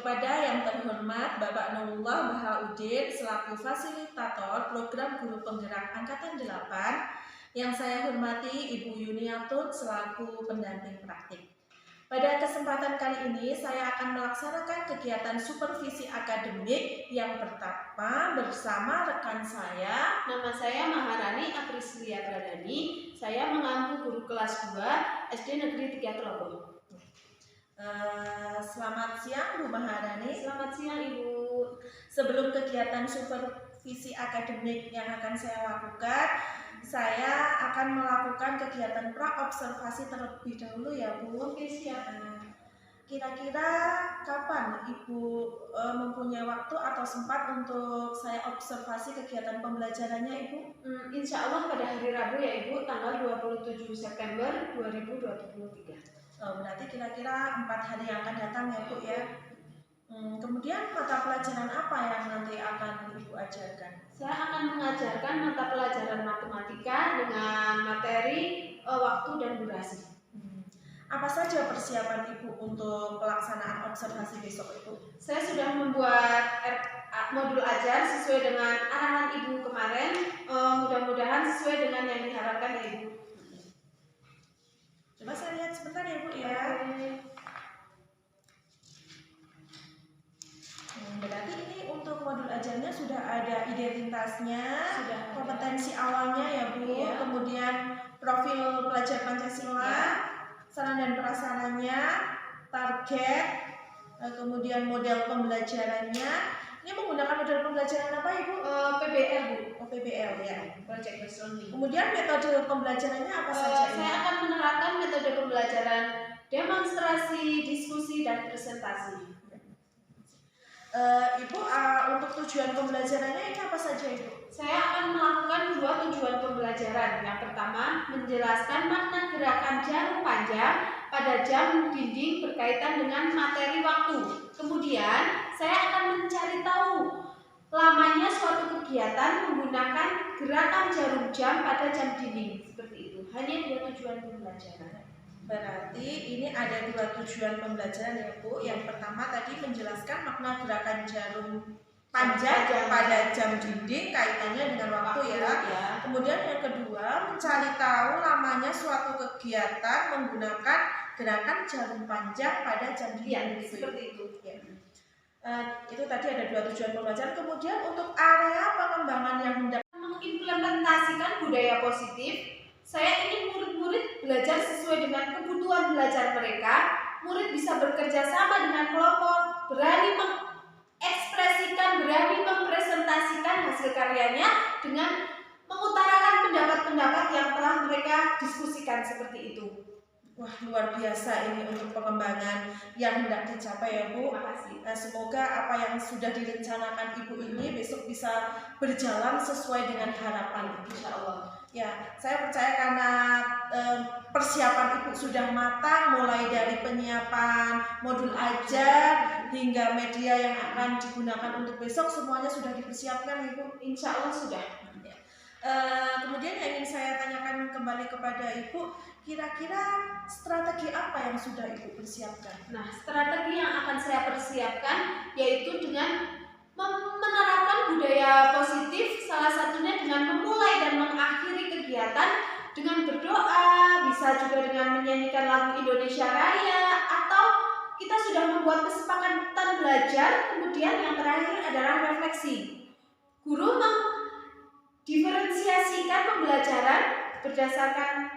Kepada yang terhormat Bapak Nurullah Bahaudin selaku fasilitator program Guru Penggerak Angkatan 8, yang saya hormati Ibu Yuniatun selaku pendamping praktik. Pada kesempatan kali ini saya akan melaksanakan kegiatan supervisi akademik yang pertama bersama rekan saya. Nama saya Maharani Aprislia Pradani. Saya mengampu guru kelas 2 SD Negeri 3 Trogong. Selamat siang Bu Maharani. Selamat siang Ibu. Sebelum kegiatan supervisi akademik yang akan saya lakukan, saya akan melakukan kegiatan pra-observasi terlebih dahulu ya Bu. Oke, siap. Kira-kira kapan Ibu mempunyai waktu atau sempat untuk saya observasi kegiatan pembelajarannya Ibu? Insya Allah pada hari Rabu ya Ibu, tanggal 27 September 2023. Berarti kira-kira 4 hari yang akan datang ya Bu ya. Kemudian mata pelajaran apa yang nanti akan Ibu ajarkan? Saya akan mengajarkan mata pelajaran matematika dengan materi waktu dan durasi. Apa saja persiapan Ibu untuk pelaksanaan observasi besok Ibu? Saya sudah membuat modul ajar sesuai dengan arahan Ibu kemarin. Mudah-mudahan sesuai dengan yang diharapkan ya Ibu. Coba saya lihat sebentar ya Bu ya. Berarti ini untuk modul ajarnya sudah ada identitasnya, sudah kompetensi awalnya ya Bu, ya. Kemudian profil pelajar Pancasila, ya. Saran dan prasarannya, target, kemudian model pembelajarannya. Ini menggunakan model pembelajaran apa Ibu? PBL Bu. PBL ya. Project Based Learning. Kemudian metode pembelajarannya apa saja? Saya akan menerapkan metode pembelajaran demonstrasi, diskusi, dan presentasi. Ibu, untuk tujuan pembelajarannya ini apa saja Ibu? Saya akan melakukan 2 tujuan pembelajaran. Yang pertama, menjelaskan makna gerakan jarum panjang pada jam dinding berkaitan dengan materi waktu. Kemudian, saya akan mencari tahu lamanya suatu kegiatan menggunakan gerakan jarum jam pada jam dinding. Seperti itu. Hanya 2 tujuan pembelajaran. Berarti ini ada 2 tujuan pembelajaran ya Bu. Yang pertama tadi menjelaskan makna gerakan jarum panjang pada jam dinding kaitannya dengan waktu ya. Kemudian yang kedua mencari tahu lamanya suatu kegiatan menggunakan gerakan jarum panjang pada jam dinding. Seperti itu. Ya. Itu tadi ada 2 tujuan pembelajaran. Kemudian untuk area pengembangan yang hendak mengimplementasikan budaya positif, saya ingin murid-murid belajar sesuai dengan kebutuhan belajar mereka. Murid bisa bekerja sama dengan kelompok, berani mengekspresikan, berani mempresentasikan hasil karyanya dengan mengutarakan pendapat-pendapat yang telah mereka diskusikan seperti itu. Wah, luar biasa ini untuk pengembangan yang hendak dicapai ya Bu. Terima kasih. Semoga apa yang sudah direncanakan Ibu ini besok bisa berjalan sesuai dengan harapan. Insya Allah. Ya, saya percaya karena persiapan Ibu sudah matang, mulai dari penyiapan modul ajar hingga media yang akan digunakan untuk besok, semuanya sudah dipersiapkan Ibu. Insya Allah sudah. Kemudian yang ingin saya tanyakan kembali kepada Ibu, kira-kira strategi apa yang sudah Ibu persiapkan? Nah, strategi yang akan saya persiapkan yaitu dengan menerapkan budaya positif, salah satunya dengan memulai dan mengakhiri kegiatan dengan berdoa, bisa juga dengan menyanyikan lagu Indonesia Raya, atau kita sudah membuat kesepakatan belajar. Kemudian yang terakhir adalah refleksi. Guru diferensiasikan pembelajaran berdasarkan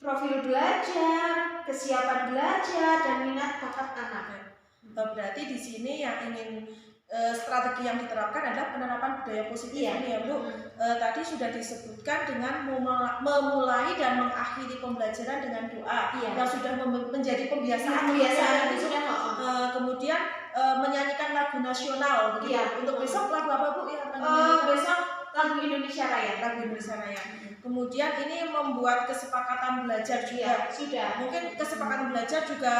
profil belajar, kesiapan belajar, dan minat bakat anak. Berarti di sini yang ingin strategi yang diterapkan adalah penerapan budaya positif ini ya Bu. Tadi sudah disebutkan dengan memulai dan mengakhiri pembelajaran dengan doa yang sudah menjadi pembiasaan. Kemudian menyanyikan lagu nasional begitu. Untuk besok lagu apa Bu yang akan besok lagu Indonesia Raya. Lagu Indonesia Raya. Kemudian ini membuat kesepakatan belajar juga. Sudah. Mungkin kesepakatan belajar juga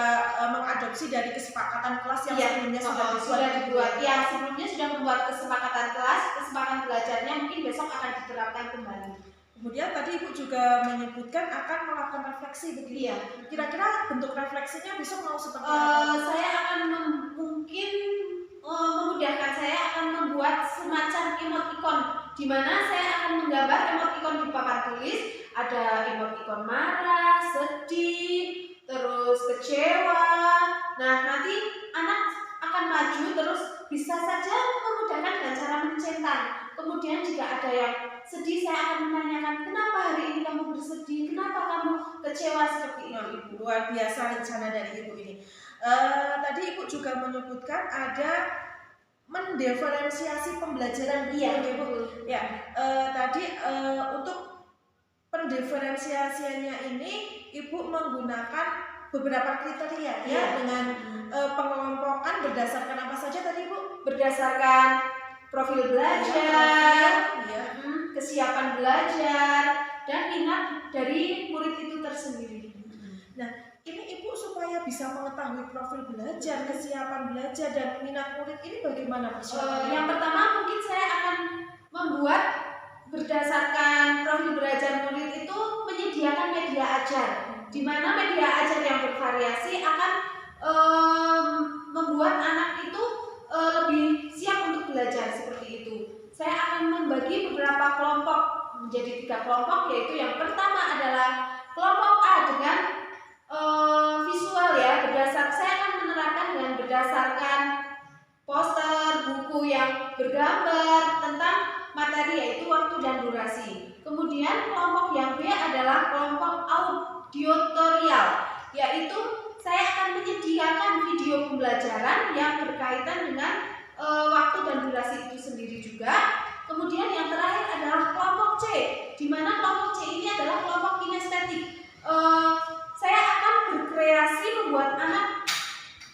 mengadopsi dari kesepakatan kelas yang sebelumnya sudah dibuat. Ya, sebelumnya sudah membuat kesepakatan kelas, kesepakatan belajarnya mungkin besok akan diterapkan kembali. Kemudian tadi Ibu juga menyebutkan akan melakukan refleksi begitu. Iya. Kira-kira bentuk refleksinya besok mau seperti apa? Saya akan mungkin memudahkan, saya akan membuat semacam emoticon di mana saya akan menggambar emoticon di papan tulis. Ada emoticon marah, sedih, terus kecewa. Nah, nanti anak akan maju terus bisa saja memudahkan dengan cara mencentang. Kemudian jika ada yang sedih, saya akan menanyakan, kenapa hari ini kamu bersedih, kenapa kamu kecewa, seperti itu. Luar biasa rencana dari Ibu ini. Tadi Ibu juga menyebutkan ada mendiferensiasi pembelajaran. Iya, Ibu. Ya, tadi untuk pendiferensiasiannya ini Ibu menggunakan beberapa kriteria ya, dengan pengelompokan berdasarkan apa saja tadi Ibu? Berdasarkan profil belajar, kesiapan belajar, dan minat dari murid itu tersendiri. Nah, ini Ibu supaya bisa mengetahui profil belajar, kesiapan belajar, dan minat murid ini bagaimana persiapannya? Yang pertama mungkin saya akan membuat berdasarkan profil belajar murid itu menyediakan media ajar, di mana media ajar yang bervariasi akan membuat anak itu lebih siap untuk belajar seperti itu. Saya akan membagi beberapa kelompok menjadi 3 kelompok, yaitu yang pertama adalah kelompok A dengan visual ya, saya akan menerapkan dengan berdasarkan poster, buku yang bergambar tentang materi yaitu waktu dan durasi. Kemudian kelompok yang B adalah kelompok auditorial, yaitu saya akan menyediakan video pembelajaran yang berkaitan dengan waktu dan durasi itu sendiri juga. Kemudian yang terakhir adalah kelompok C, di mana kelompok C ini adalah kelompok kinestetik. Saya akan berkreasi membuat anak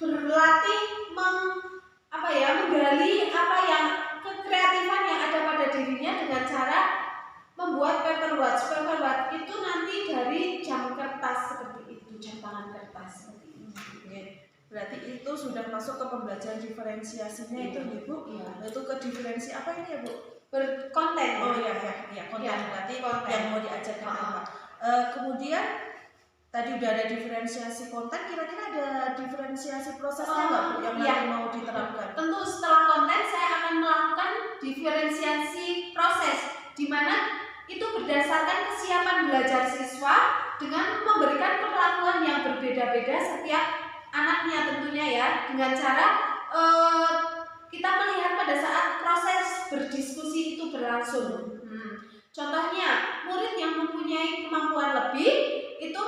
berlatih menggali apa yang kekreatifan yang ada pada dirinya dengan cara membuat paperwatch. Paperwatch itu nanti dari jam kertas seperti itu, jam tangan kertas seperti itu. Berarti itu sudah masuk ke pembelajaran diferensiasinya itu Ibu. Itu ke diferensi apa ini ya Bu? Berkonten. Oh iya, konten berarti konten yang mau diajarkan apa. Kemudian tadi udah ada diferensiasi konten, kira-kira ada diferensiasi prosesnya nggak Bu yang nanti mau diterapkan? Tentu setelah konten saya akan melakukan diferensiasi proses, di mana itu berdasarkan kesiapan belajar siswa dengan memberikan perlakuan yang berbeda-beda setiap anaknya tentunya ya, dengan cara kita melihat pada saat proses berdiskusi itu berlangsung. Contohnya, murid yang mempunyai kemampuan lebih itu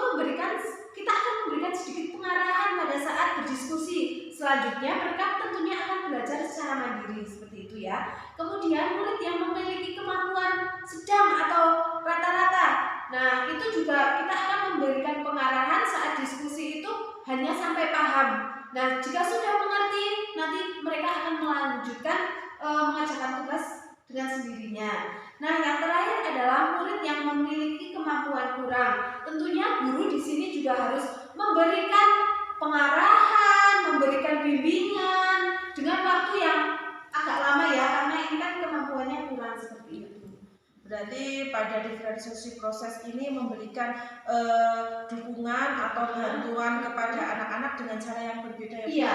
kita akan memberikan sedikit pengarahan pada saat berdiskusi. Selanjutnya mereka tentunya akan belajar secara mandiri seperti itu ya. Kemudian murid yang memiliki kemampuan sedang atau rata-rata, nah itu juga kita akan memberikan pengarahan saat diskusi itu hanya sampai paham. Nah jika sudah mengerti, nanti mereka akan melanjutkan mengerjakan tugas dengan sendirinya. Nah, yang terakhir adalah murid yang memiliki kemampuan kurang. Tentunya guru di sini juga harus memberikan pengarahan, memberikan bimbingan dengan waktu yang agak lama ya, karena ini kan kemampuannya kurang seperti itu. Berarti pada diferensiasi proses ini memberikan dukungan atau bantuan kepada anak-anak dengan cara yang berbeda ya. Iya,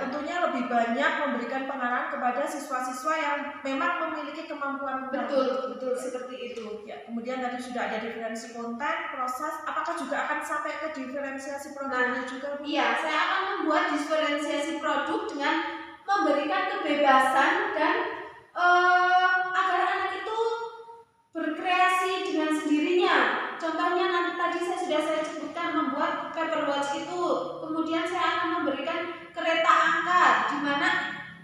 tentunya lebih banyak memberikan pengarahan kepada siswa-siswa yang memang memiliki kemampuan. Betul seperti itu. Ya, kemudian tadi sudah ada diferensi konten, proses, apakah juga akan sampai ke diferensiasi produknya juga? Iya, saya akan membuat diferensiasi produk dengan memberikan kebebasan dan agar anak itu berkreasi dengan sendirinya. Contohnya nanti tadi saya sebutkan membuat paperwatch itu. Kemudian saya akan memberikan kereta angka, di mana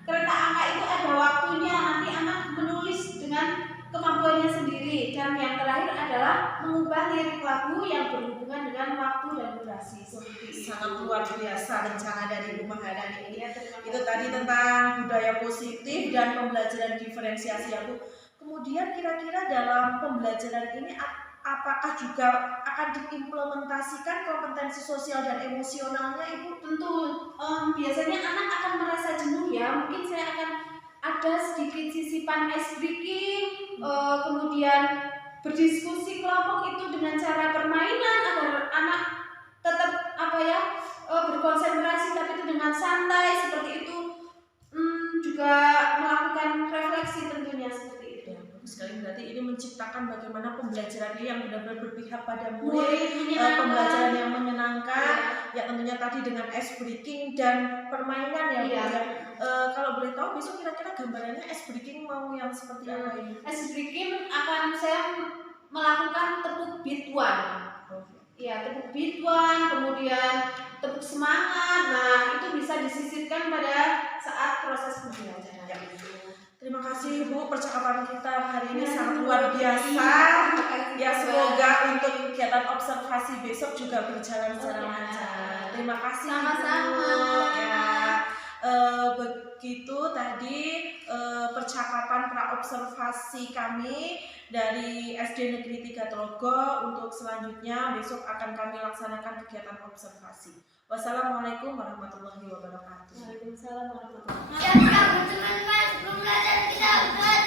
kereta angka itu ada waktunya. Nanti anak menulis dengan kemampuannya sendiri. Dan yang terakhir adalah mengubah lirik lagu yang berhubungan dengan waktu dan durasi. Sangat luar biasa rencana dari Bu Maharani ini. Itu tadi tentang budaya positif dan pembelajaran diferensiasi ya Bu. Kemudian kira-kira dalam pembelajaran ini apakah juga akan diimplementasikan kompetensi sosial dan emosionalnya Ibu? Tentu biasanya anak akan merasa jenuh ya. Mungkin saya akan ada sedikit sisipan ice breaking kemudian berdiskusi kelompok itu dengan cara permainan agar anak tetap berkonsentrasi tapi itu dengan santai seperti itu. Juga melakukan refleksi tentunya seperti itu. Ya, bagus sekali. Berarti ini menciptakan bagaimana pembelajaran yang benar-benar berpihak pada murid, pembelajaran yang menyenangkan, ya tentunya tadi dengan ice breaking dan permainan ya. Iya. Kalau boleh tahu besok kira-kira gambarannya ice breaking mau yang seperti apa ini? Ice breaking akan saya melakukan tepuk bituan. Ya, tepuk bituan, kemudian tepuk semangat. Nah, itu bisa disisipkan pada saat proses pembelajaran. Ya. Terima kasih Bu, percakapan kita hari ini sangat luar biasa. Ya, semoga untuk kegiatan observasi besok juga berjalan secara lancar. Terima kasih. Sama-sama. Ya, begitu tadi percakapan praobservasi kami dari SD Negeri 3 Trogo. Untuk selanjutnya besok akan kami laksanakan kegiatan observasi. Wassalamualaikum warahmatullahi wabarakatuh. Waalaikumsalam warahmatullahi wabarakatuh. Siap, teman-teman, sebelum belajar kita berdoa.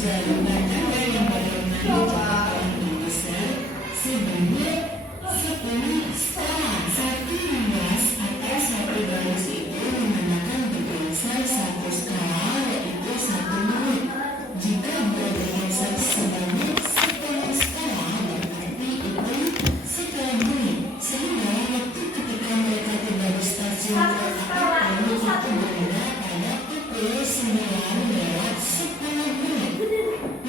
Jaringan Anda yang bermanfaat besar sebanyak 10 sekarang 1 atas 1 baris itu menggunakan bergeser 1 skala yaitu 1 menit. Jika bergeser sebanyak 10 skala berarti itu 10 menit. Sehingga waktu ketika mereka tiba di stasiun kereta api itu berada pada pukul 9 lewat 10 menit.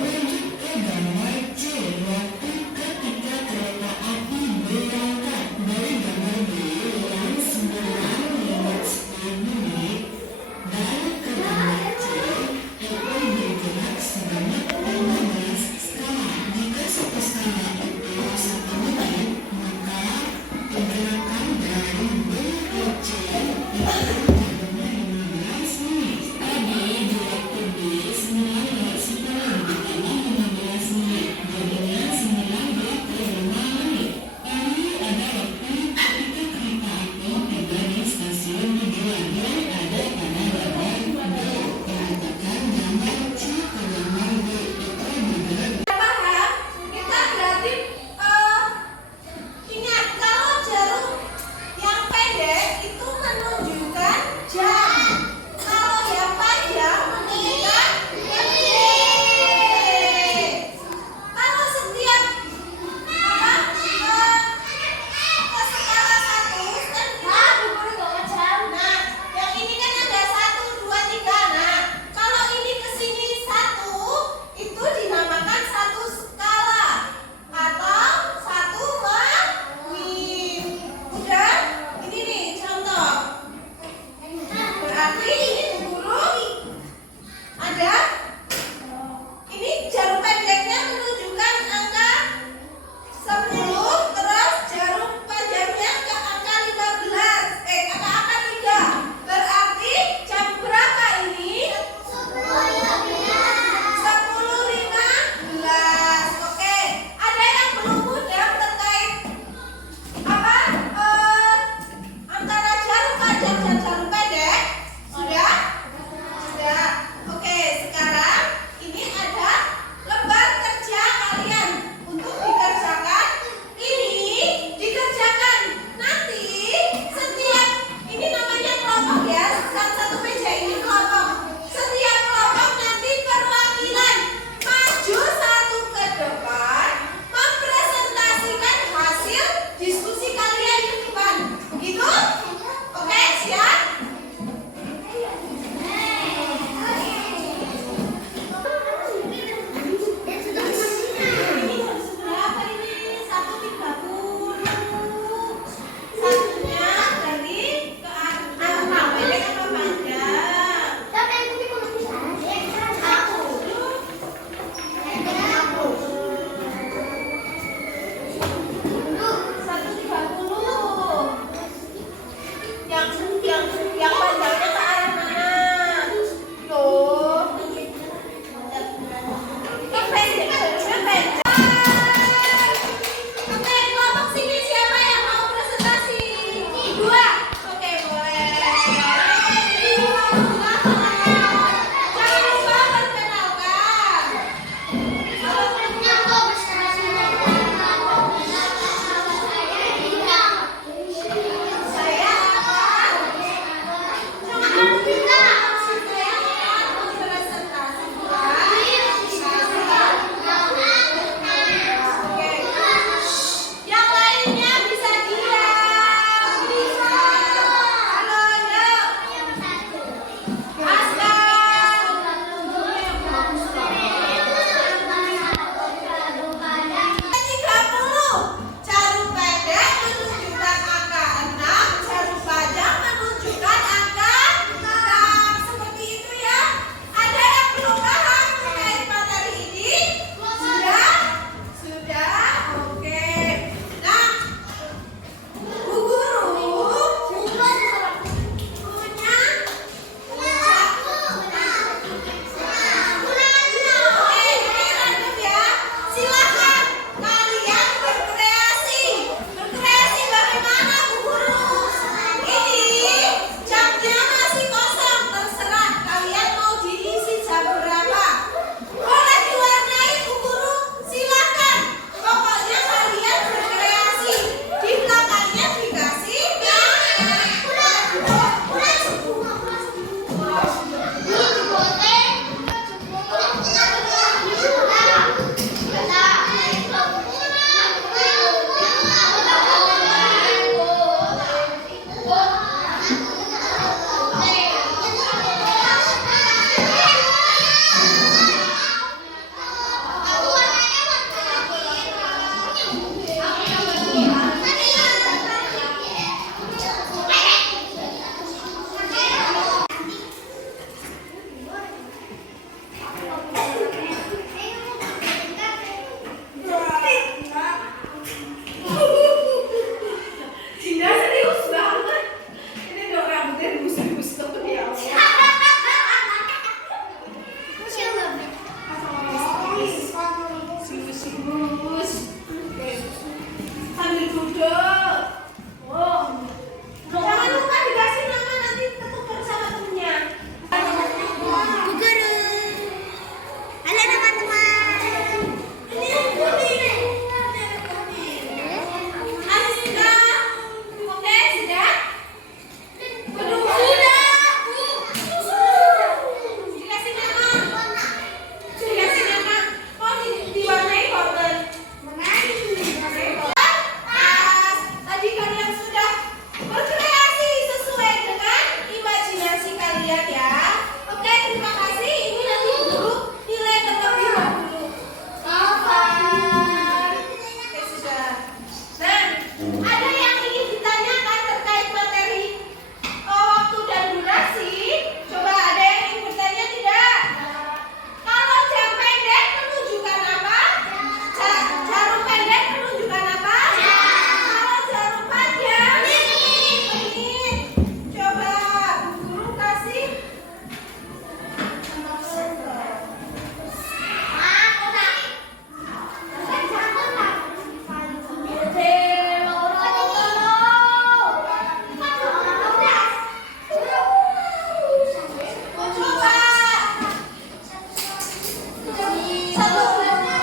Satu,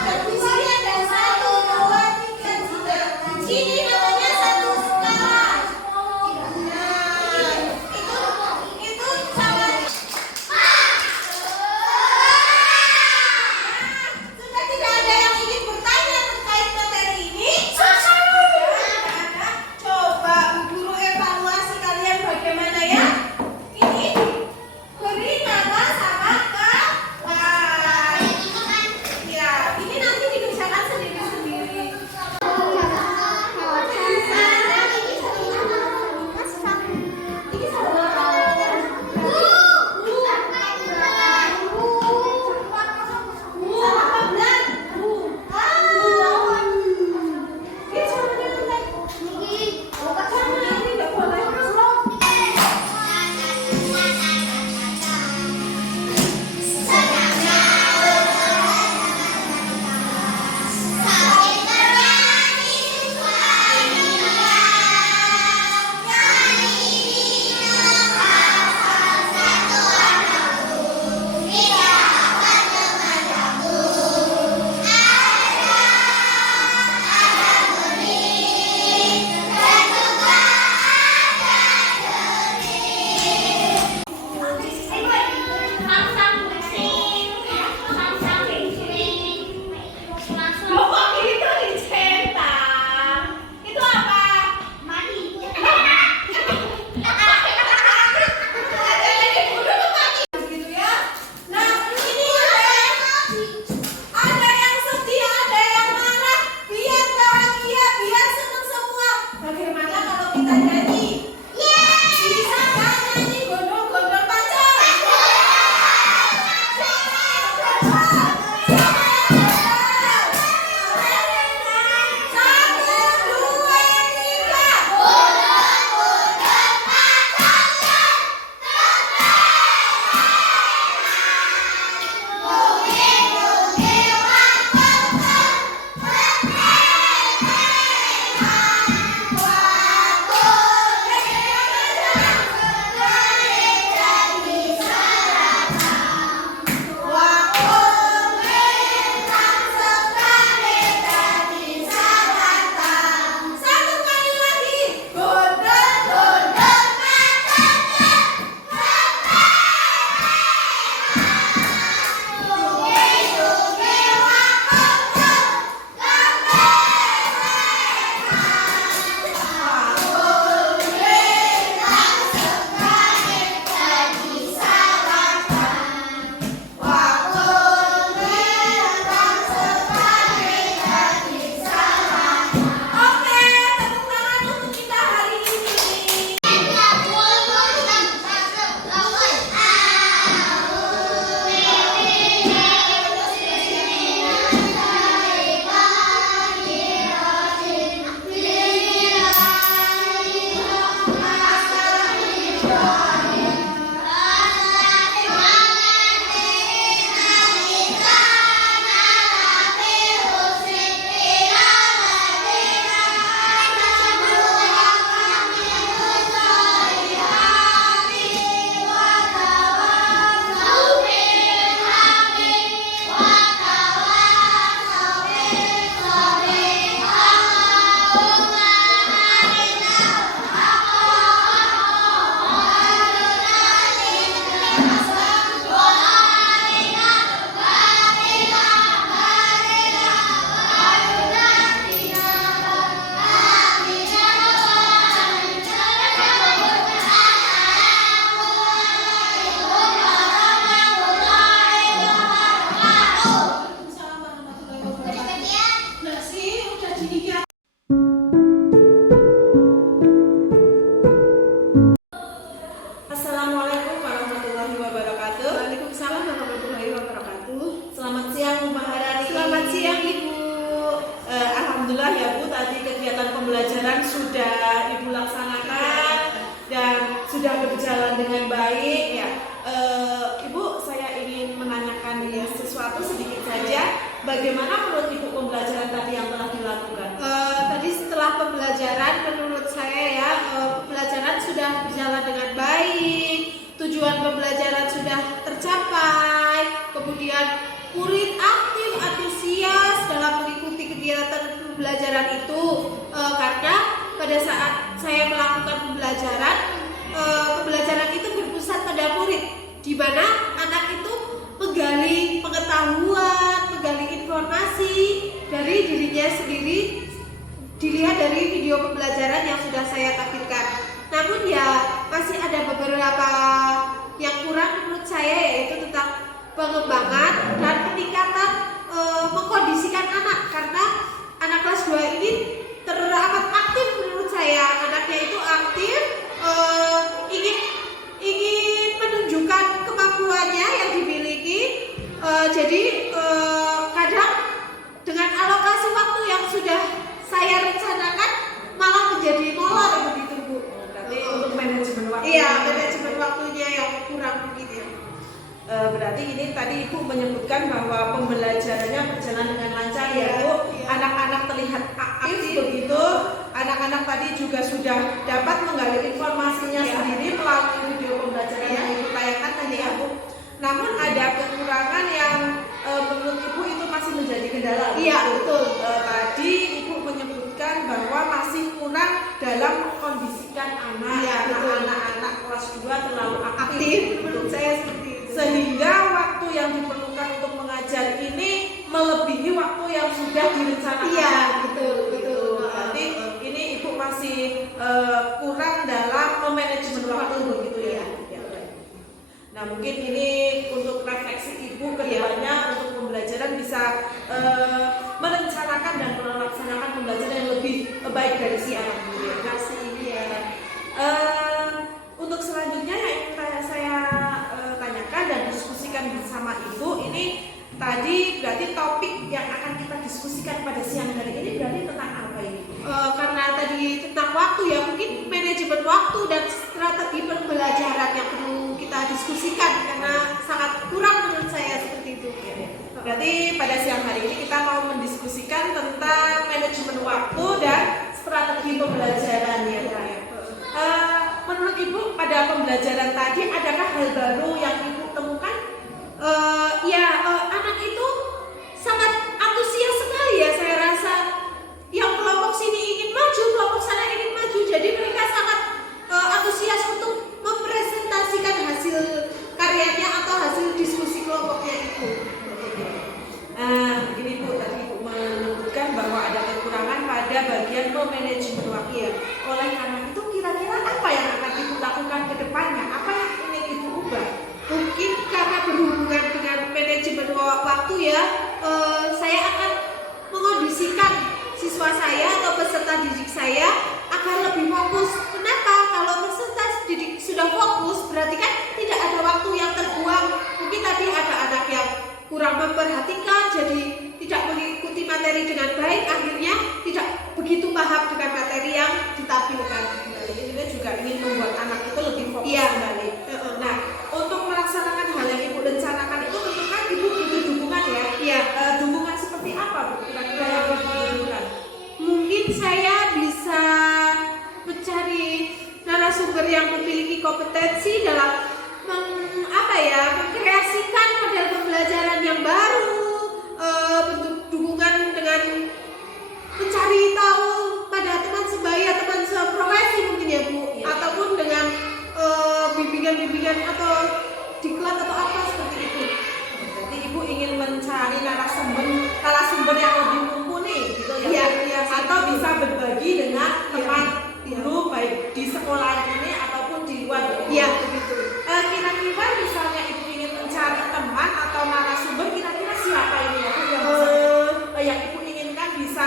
posisinya dan 1, 2, 3 sudah. Ini namanya satu skala. Nah, itu sama. Sudah tidak ada yang ingin bertanya terkait materi ini? Coba Bu Guru evaluasi kalian bagaimana ya? Ini beri nama sama kawan. Ya, ini nanti dikerjakan sendiri-sendiri. Ini sama Bagaimana menurut Ibu pembelajaran tadi yang telah dilakukan? Tadi setelah pembelajaran menurut saya ya pembelajaran sudah berjalan dengan baik, tujuan pembelajaran sudah tercapai, kemudian murid aktif pembelajaran itu karena pada saat saya melakukan pembelajaran itu berpusat pada murid, di mana anak itu menggali pengetahuan, menggali informasi dari dirinya sendiri, dilihat dari video pembelajaran yang sudah saya tampilkan. Namun ya masih ada beberapa yang kurang menurut saya, yaitu tentang pengembangan dan peningkatan mengkondisikan anak, karena anak kelas 2 ini teramat aktif menurut saya. Anaknya itu aktif, ingin menunjukkan kemampuannya yang dimiliki. Jadi kadang dengan alokasi waktu yang sudah saya rencanakan malah menjadi molor begitu, Bu. Berarti untuk manajemen waktu. Iya, manajemen waktunya yang kurang begitu ya. Berarti ini tadi Ibu menyebutkan bahwa pembelajarannya berjalan dengan lancar Iya, ya Bu. iya. Anak-anak terlihat aktif begitu. Anak-anak tadi juga sudah dapat menggali informasinya Iya. sendiri melalui video pembelajaran Iya. yang Ibu tayangkan tadi ya Bu. Namun ada kekurangan yang menurut Ibu itu masih menjadi kendala. Iya, betul. Tadi Ibu menyebutkan bahwa masih kurang dalam mengkondisikan anak. Iya, Karena betul. anak-anak kelas 2 terlalu Aktif menurut saya seperti itu. sehingga waktu yang diperlukan untuk mengajar ini melebihi waktu yang sudah direncanakan. Iya, betul. Berarti ini Ibu masih kurang dalam memanajemen waktu begitu ya. Ya, baik. Nah, mungkin ini untuk refleksi Ibu kedepannya untuk pembelajaran bisa merencanakan dan melaksanakan pembelajaran yang lebih baik dari si anak Bu. Terima kasih ya. Untuk selanjutnya yang ingin saya tanyakan dan diskusikan bersama Ibu, ini tadi berarti topik yang akan kita diskusikan pada siang hari ini berarti tentang apa ini? Karena tadi tentang waktu ya, mungkin manajemen waktu dan strategi pembelajaran yang perlu kita diskusikan karena sangat kurang menurut saya seperti itu. Berarti pada siang hari ini kita mau mendiskusikan tentang manajemen waktu dan strategi pembelajaran ya Kak. Menurut Ibu pada pembelajaran tadi adakah hal baru yang Ibu temukan? Anak itu sangat antusias sekali ya, saya rasa. Yang kelompok sini ingin maju, kelompok sana ingin maju, jadi mereka sangat antusias untuk mempresentasikan hasil karyanya atau hasil diskusi kelompoknya itu. Ini Bu, tadi Ibu menyebutkan bahwa ada kekurangan pada bagian manajemen waktu. Oleh karena itu kira-kira apa yang akan Ibu lakukan ke depannya? Apa yang ingin Ibu ubah? Mungkin karena berhubungan dengan manajemen waktu ya, saya akan mengondisikan siswa saya atau peserta didik saya agar lebih fokus. Kenapa? Kalau peserta didik sudah fokus, berarti kan tidak ada waktu yang terbuang. Mungkin tadi ada anak yang kurang memperhatikan, jadi tidak mengikuti materi dengan baik, akhirnya tidak begitu paham dengan materi yang ditampilkan. Ini juga ingin membuat anak itu lebih fokus Iya. kembali. Nah, untuk melaksanakan hal yang Ibu rencanakan itu tentu kan Ibu butuh dukungan ya. Iya. Dukungan seperti apa Bu? Kira-kira yang Ibu butuhkan? Mungkin saya bisa mencari narasumber yang memiliki kompetensi dalam mengkreasikan model pembelajaran yang baru, bentuk dukungan dengan mencari tahu pada teman sebaya, teman seprofesi mungkin ya Bu, Iya. ataupun dengan bimbingan-bimbingan atau diklat atau apa seperti itu. Jadi Ibu ingin mencari narasumber yang lebih mumpuni gitu ya. Iya. Atau bisa berbagi dengan teman Iya. guru baik di sekolah ini ataupun di luar. Iya, begitu. Kira-kira misalnya Ibu ingin mencari teman atau narasumber, kira-kira siapa ini ya Bu yang Ibu inginkan bisa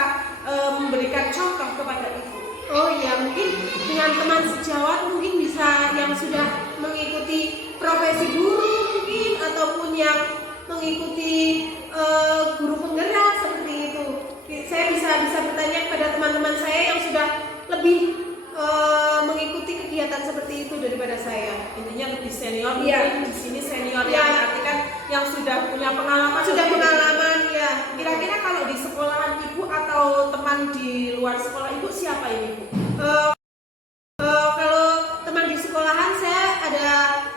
memberikan contoh kepada Ibu? Oh iya, mungkin dengan teman sejawat mungkin bisa yang sudah mengikuti profesi guru mungkin, ataupun yang mengikuti guru penggerak seperti itu. Saya bisa bertanya kepada teman-teman saya yang sudah lebih mengikuti kegiatan seperti itu daripada saya. Intinya lebih senior. Iya. Mungkin di sini senior Iya. yang berarti kan yang sudah punya pengalaman. Sudah pengalaman ya. Kira-kira kalau di sekolahan Ibu atau teman di luar sekolah Ibu siapa ini Bu? Kalau teman di sekolahan saya ada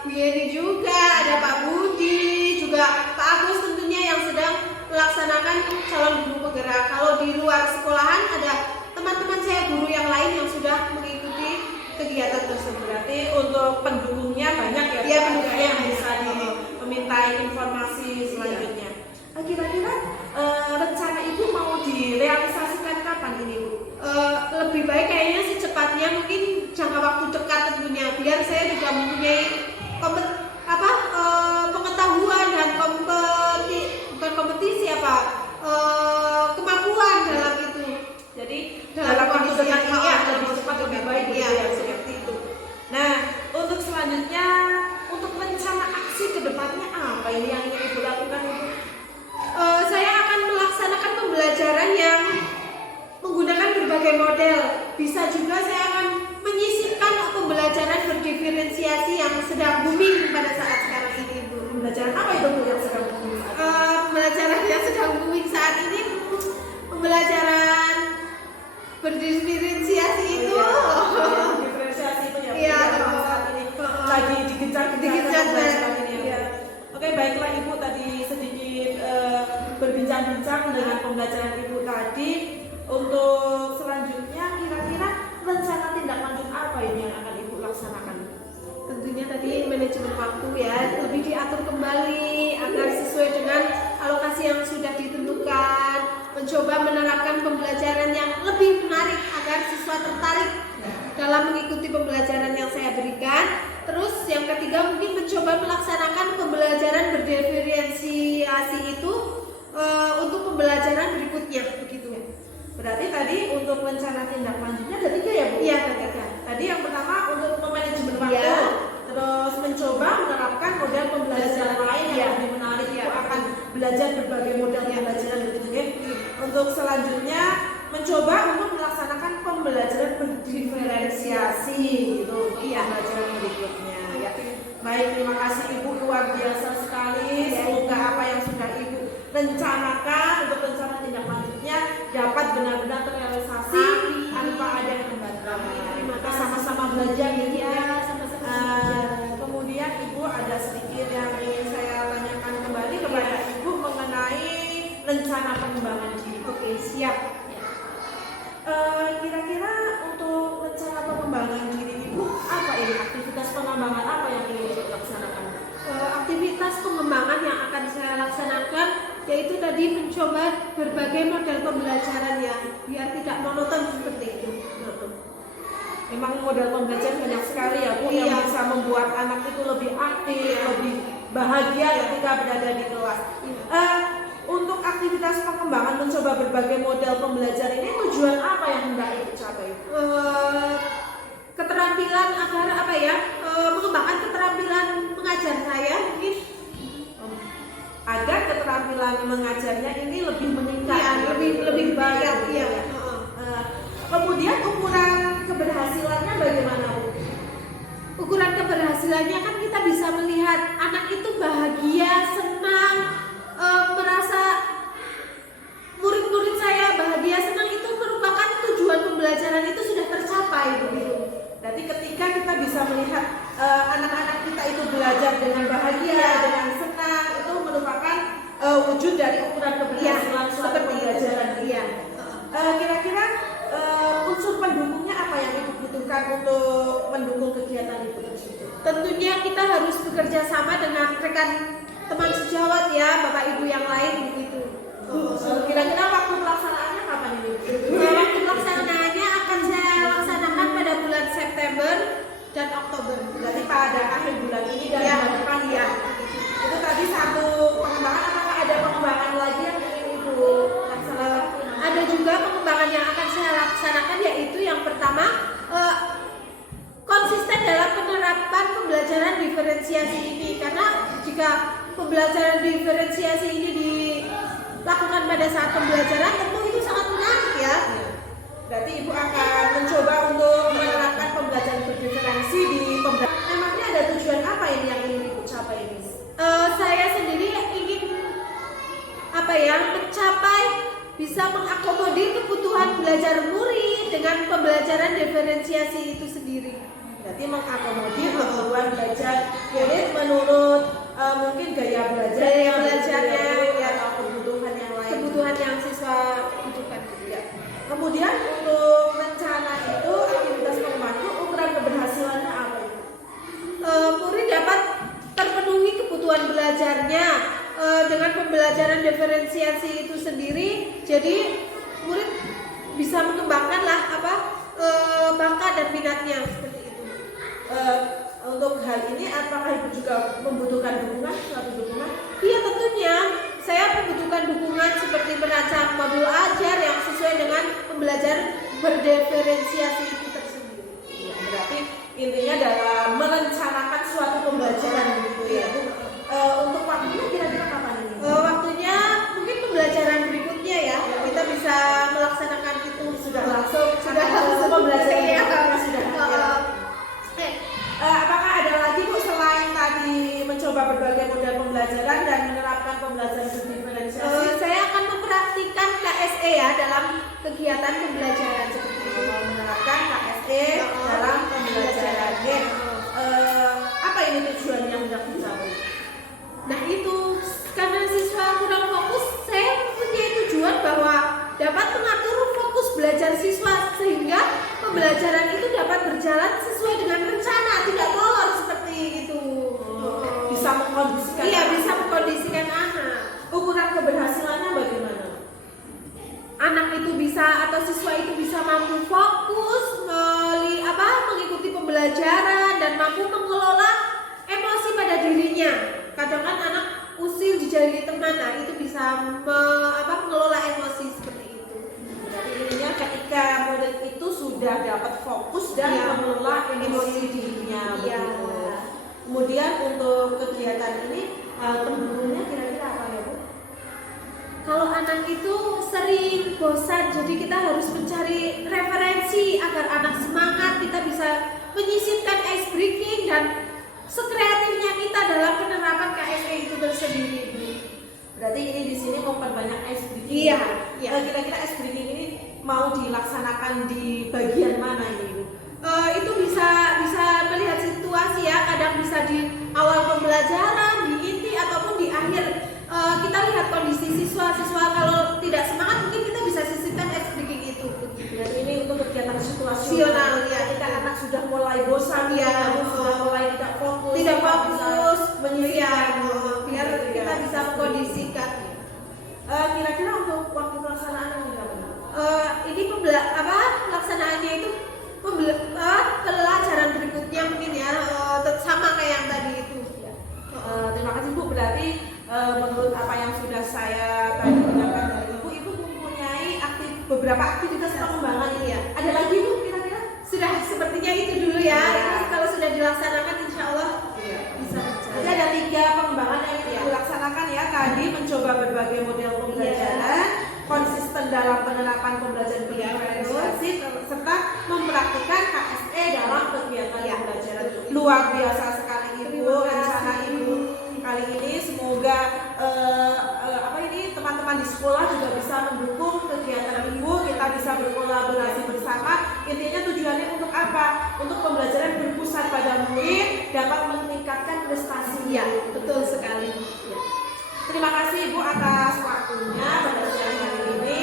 Bu Yeni juga, ada Pak Budi, juga Pak Agus tentunya yang sedang melaksanakan calon guru penggerak. Kalau di luar sekolahan ada teman-teman saya guru yang lain yang sudah mengikuti kegiatan tersebut. Berarti untuk pendukungnya banyak ya, Iya, Bu, pendukungnya yang bisa banyak. dimintai informasi selanjutnya. Kira-kira rencana Ibu mau direalisasikan kapan ini, Bu? Lebih baik kayaknya secepatnya, mungkin jangka waktu dekat tentunya, biar saya juga mempunyai pengetahuan dan bukan kompetisi kemampuan dalam itu. Jadi Dalam dalam waktu kondisi dekat yang ini lebih lebih cepat lebih baik Iya, ya, seperti itu. Nah, untuk selanjutnya, untuk rencana aksi kedepannya apa ini yang ingin Ibu lakukan, Ibu? Saya akan melaksanakan pembelajaran yang menggunakan berbagai model. Bisa juga saya akan menyisipkan pembelajaran berdiferensiasi yang sedang booming pada saat sekarang ini, Bu. Pembelajaran apa itu, Bu, yang sedang booming saat ini? Pembelajaran yang sedang booming saat ini, pembelajaran berdiferensiasi itu. Diferensiasi itu ya, Iya, yang saat ini lagi digencar-gencar Digencar-gencar. ini ya. Oke, baiklah Ibu, tadi sedikit berbincang-bincang dengan pembelajaran Ibu tadi. Untuk selanjutnya, kira-kira rencana tindak lanjut apa ini yang akan Ibu laksanakan? Tentunya tadi manajemen waktu ya, lebih diatur kembali agar sesuai dengan alokasi yang sudah ditentukan, mencoba menerapkan pembelajaran yang lebih menarik agar siswa tertarik dalam mengikuti pembelajaran yang saya berikan. Terus yang ketiga mungkin mencoba melaksanakan pembelajaran berdiferensiasi itu untuk pembelajaran berikutnya, begitu ya. Berarti tadi untuk rencana tindak lanjutnya ada 3 ya, Bu? Iya, ketiga. Tadi yang pertama untuk memanajemen waktu, Iya. terus mencoba menerapkan model pembelajaran lain yang Iya. lebih menarik, Iya. Ibu akan belajar berbagai model pembelajaran begitu ya. Untuk selanjutnya mencoba untuk melaksanakan pembelajaran berdiferensiasi gitu untuk pembelajaran berikutnya ya. Baik, terima kasih Ibu, luar biasa sekali. Semoga apa yang sudah Ibu rencanakan untuk rencana tindak lanjutnya dapat benar-benar terrealisasi tanpa ada hambatan. Terima Kita kasih. sama-sama belajar gitu ya. Sama-sama. Kemudian Ibu ada sedikit yang ingin saya tanyakan kembali kepada Ibu mengenai rencana pengembangan diri. Oke, siap. Kira-kira untuk rencana pengembangan diri Ibu apa ini, aktivitas pengembangan apa yang ingin Ibu laksanakan? Aktivitas pengembangan yang akan saya laksanakan yaitu tadi mencoba berbagai model pembelajaran yang biar tidak monoton seperti itu. Memang model pembelajaran banyak sekali ya, Bu, Iya. yang bisa membuat anak itu lebih aktif, lebih bahagia ketika berada di kelas. Untuk aktivitas pengembangan mencoba berbagai model pembelajaran ini tujuan apa yang hendak Ibu capai? Keterampilan agar mengembangkan keterampilan mengajar saya mungkin Agar keterampilan mengajarnya ini lebih meningkat, lebih baik. gitu ya. Kemudian ukuran keberhasilannya bagaimana, Bu? Ukuran keberhasilannya kan kita bisa melihat anak itu bahagia, senang, merasa murid-murid saya bahagia, senang, itu merupakan tujuan pembelajaran itu sudah tercapai begitu. Berarti ketika kita bisa melihat anak-anak kita itu belajar dengan bahagia, dengan senang, itu merupakan wujud dari ukuran keberhasilan suatu pembelajaran. Iya. Kira-kira unsur pendukungnya apa yang Ibu butuhkan untuk mendukung kegiatan Ibu tersebut? Tentunya kita harus bekerja sama dengan rekan teman sejawat ya, Bapak Ibu yang lain begitu. Kira-kira waktu pelaksanaannya kapan ini? Waktu pelaksanaannya akan saya laksanakan pada bulan September dan Oktober. Berarti pada akhir bulan ini dan Ya. bulan depan ya. Itu tadi satu pengembangan, apakah ada pengembangan lagi yang ingin Ibu laksanakan? Ada juga pengembangan yang akan saya laksanakan, yaitu yang pertama konsisten dalam penerapan pembelajaran diferensiasi ini, karena jika pembelajaran diferensiasi ini dilakukan pada saat pembelajaran tentu itu sangat menarik ya. Berarti Ibu akan mencoba untuk menerapkan pembelajaran berdiferensi di pembelajaran. Memangnya ada tujuan apa ini yang ingin Ibu capai ini? Saya sendiri ingin mencapai bisa mengakomodir kebutuhan belajar murid dengan pembelajaran diferensiasi itu sendiri. Berarti mengakomodir kebutuhan belajar murid menurut mungkin gaya belajarnya ya, atau kebutuhan yang lain. Kebutuhan yang siswa butuhkan. Ya. Kemudian untuk rencana itu aktivitas pembantu, ukuran keberhasilannya apa itu? Murid dapat terpenuhi kebutuhan belajarnya dengan pembelajaran diferensiasi itu sendiri. Jadi murid bisa mengembangkan bakat dan minatnya seperti itu. Untuk hal ini apakah ibu juga membutuhkan dukungan, suatu dukungan? Iya tentunya, saya membutuhkan dukungan seperti merancang modul ajar yang sesuai dengan pembelajaran berdiferensiasi itu tersebut. Ya, berarti intinya dalam merencanakan suatu pembelajaran gitu ya Bu. Untuk waktunya kira-kira kapan ini? Waktunya mungkin pembelajaran berikutnya ya, kita bisa melaksanakan itu Sudah langsung pembelajaran ya, ya. sudah. Apakah ada lagi Bu selain tadi mencoba berbagai model pembelajaran dan menerapkan pembelajaran berdiferensiasi? Saya akan mempraktikkan KSE ya dalam kegiatan pembelajaran seperti itu. Menerapkan KSE dalam pembelajaran. Apa ini tujuannya yang hendak dicapai? Nah itu karena siswa kurang fokus, saya mempunyai tujuan bahwa dapat mengatur fokus belajar siswa sehingga pembelajaran itu dapat berjalan sesuai dengan rencana, tidak molor seperti itu. Bisa mengkondisikan. Iya, bisa mengkondisikan anak. Ukuran keberhasilannya bagaimana? Anak itu bisa atau siswa itu bisa mampu fokus mengikuti pembelajaran dan mampu mengelola emosi pada dirinya. Kadang kan anak usil dijauhi teman, nah itu bisa mengelola emosi seperti itu. Jadi intinya ketika murid itu sudah dapat fokus dan mengelola emosi dirinya. Iya. Begitu. Kemudian untuk kegiatan ini pendukungnya kira-kira apa ya Bu? Kalau anak itu sering bosan, jadi kita harus mencari referensi agar anak semangat. Kita bisa menyisipkan ice breaking dan sekreatifnya kita dalam penerapan KSE itu tersendiri. Berarti ini di sini memperbanyak ice breaking. Iya. Kira-kira ice breaking ini mau dilaksanakan di bagian mana ini Bu? Itu bisa melihat situasi ya. Kadang bisa di awal pembelajaran, di inti ataupun di akhir. Kita lihat kondisi siswa kalau tidak semangat mungkin kita bisa sisipkan ice breaking itu. Dan ini untuk kegiatan situasional Ya. Ketika anak sudah mulai bosan sudah mulai tidak fokus, menyisipkan biar kita bisa mengkondisikan. Kira-kira untuk waktu pelaksanaannya berapa? Ini pelaksanaannya itu pelajaran berikutnya mungkin ya, sama kayak yang tadi itu. Terima kasih Bu. Berarti menurut apa yang sudah saya tadi dengarkan dari Ibu mempunyai beberapa aktivitas pengembangan ini ya. Ada lagi Bu kira-kira? Sudah sepertinya itu dulu ya. Itu kalau sudah dilaksanakan insya Allah bisa berjalan. Jadi ada 3 pengembangan yang dilaksanakan ya. Tadi mencoba berbagai model pembelajaran, konsisten dalam penerapan pembelajaran berdiferensiasi, serta mempraktikkan KSE dalam kegiatan pembelajaran. Luar biasa sekali Ibu rencana Ibu kali ini. Semoga teman-teman di sekolah juga bisa mendukung kegiatan Ibu. Kita bisa berkolaborasi bersama. Intinya tujuannya untuk apa? Untuk pembelajaran berpusat pada murid dapat meningkatkan prestasi. Ya, betul sekali. Terima kasih Ibu atas waktunya pada siang hari ini.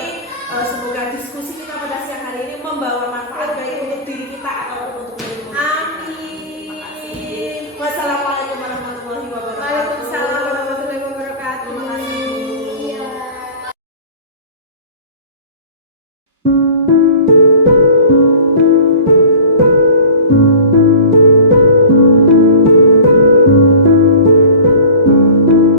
Semoga diskusi kita pada siang hari ini membawa manfaat baik untuk diri kita ataupun untuk